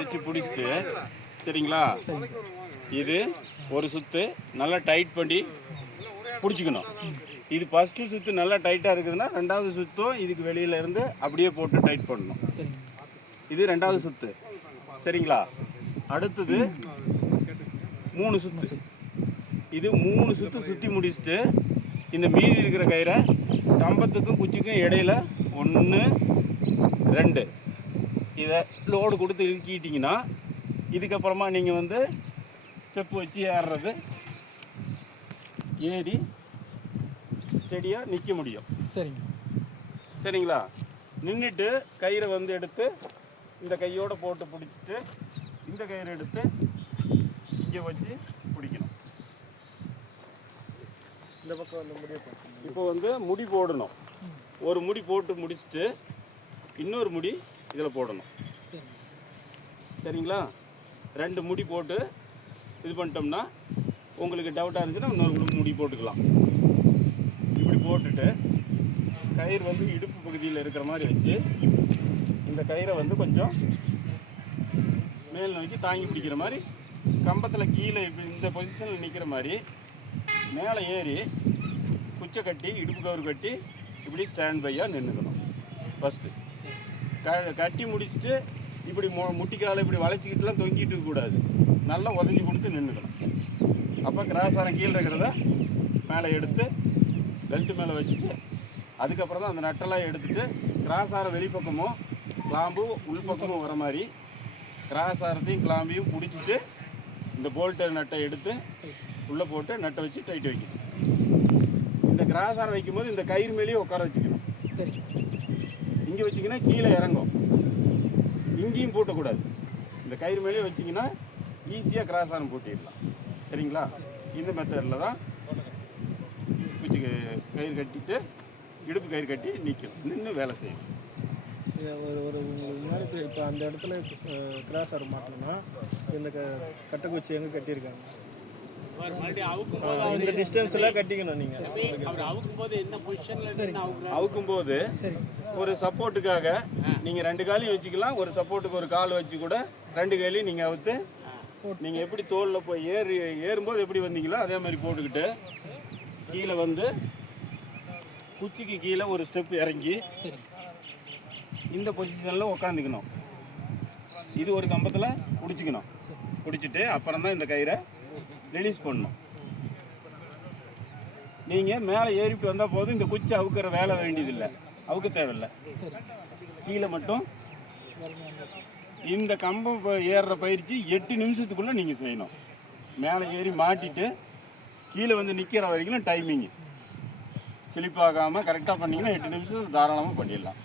வச்சு பிடிச்சிட்டு சரிங்களா, இது ஒரு சுற்று நல்லா டைட் பண்ணி பிடிச்சிக்கணும். இது ஃபஸ்ட்டு சுற்று நல்லா டைட்டாக இருக்குதுன்னா ரெண்டாவது சுற்றும் இதுக்கு வெளியில இருந்து அப்படியே போட்டு டைட் பண்ணணும். இது ரெண்டாவது சுற்று சரிங்களா. அடுத்தது 3 சுற்று. இது 3 சுற்று சுற்றி முடிச்சுட்டு இந்த மீதி இருக்கிற கயிறை கம்பத்துக்கும் குச்சிக்கும் இடையில 1 2 இதை லோடு கொடுத்து இழுக்கிட்டிங்கன்னா இதுக்கப்புறமா நீங்கள் வந்து ஸ்டெப்பு வச்சு ஏறுறது ஏறி ஸ்டெடியாக நிற்க முடியும். சரிங்களா. நின்றுட்டு கயிறை வந்து எடுத்து இந்த கையோடு போட்டு பிடிச்சிட்டு இந்த கயிறை எடுத்து இங்கே வச்சு பிடிக்கணும். இந்த பக்கம் வந்து முடிய இப்போ வந்து முடி போடணும். ஒரு முடி போட்டு முடிச்சுட்டு இன்னொரு முடி இதில் போடணும். சரிங்களா. 2 முடி போட்டு இது பண்ணிட்டோம்னா உங்களுக்கு டவுட்டாக இருந்துச்சுன்னா இன்னொரு முடி போட்டுக்கலாம். இப்படி போட்டுட்டு கயிறு வந்து இடுப்பு பகுதியில் இருக்கிற மாதிரி வச்சு இந்த கயிறை வந்து கொஞ்சம் மேல் நோக்கி தாங்கி பிடிக்கிற மாதிரி கம்பத்தில் கீழே இப்படி இந்த பொசிஷனில் நிற்கிற மாதிரி மேலே ஏறி குச்சை கட்டி இடுப்பு கவுறு கட்டி இப்படி ஸ்டாண்ட் பையாக நின்றுக்கணும். ஃபஸ்ட்டு கட்டி முடிச்சுட்டு இப்படி முட்டிக்காலை இப்படி வளைச்சிக்கிட்டுலாம் தொங்கிட்டு இருக்கக்கூடாது. நல்லா உதஞ்சி கொடுத்து நின்றுக்கணும். அப்போ கிராஸாரம் கீழே இருக்கிறத மேலே எடுத்து பெல்ட்டு மேலே வச்சுட்டு அதுக்கப்புறம் தான் அந்த நட்டெல்லாம் எடுத்துகிட்டு கிராஸாரம் வெளிப்பக்கமும் கிளாம்பும் உள்பக்கமும் வர மாதிரி கிராஸாரத்தையும் கிளாம்பையும் பிடிச்சிட்டு இந்த போல்ட்டு நட்டை எடுத்து உள்ளே போட்டு நட்டை வச்சு டைட் வைக்கணும். இந்த கிராஸாரம் வைக்கும்போது இந்த கயிறு மேலேயே உட்கார வச்சுக்கணும். இங்கே வச்சிங்கன்னா கீழே இறங்கும். இங்கேயும் பூட்டக்கூடாது. இந்த கயிறு மேலேயே வச்சிங்கன்னா ஈஸியாக கிராஸாரம் பூட்டிடலாம். சரிங்களா. இந்த மெத்தடில் தான் குச்சி கயிறு கட்டிட்டு இடுப்பு கயிறு கட்டி நின்று வேலை செய்யணும். ஒரு நேரத்துக்கு இப்போ அந்த இடத்துல கிராஸாரம் மாட்டோம்னா இந்த கட்டைக்குச்சி எங்கே கட்டியிருக்காங்க இந்த டிஸ்டன்ஸில் கட்டிக்கணும். நீங்கள் அவுக்கும்போது ஒரு சப்போர்ட்டுக்காக நீங்கள் 2 காலையும் வச்சுக்கலாம். ஒரு சப்போர்ட்டுக்கு ஒரு கால் வச்சு கூட 2 காலையும் நீங்கள் அவுத்து நீங்கள் எப்படி தோலில் போய் ஏறும்போது எப்படி வந்தீங்களோ அதே மாதிரி போட்டுக்கிட்டு கீழே வந்து குச்சிக்கு கீழே ஒரு ஸ்டெப் இறங்கி இந்த பொசிஷனில் உட்காந்துக்கணும். இது ஒரு கம்பத்தில் பிடிச்சிக்கணும். பிடிச்சிட்டு அப்புறம் தான் இந்த கயிறை ரிலீஸ் பண்ணணும். நீங்கள் மேலே ஏறிட்டு வந்தால் போதும். இந்த குச்சி அவுக்கிற வேலை வேண்டியதில்லை, அவுக்க தேவையில்லை. கீழே மட்டும் இந்த கம்பம் ஏறுற பயிற்சி 8 நிமிஷத்துக்குள்ளே நீங்கள் செய்யணும். மேலே ஏறி மாட்டிட்டு கீழே வந்து நிற்கிற வரைக்கும் டைமிங்கு ஸ்லிப் ஆகாமல் கரெக்டாக பண்ணிங்கன்னா 8 நிமிஷம் தாராளமாக பண்ணிடலாம்.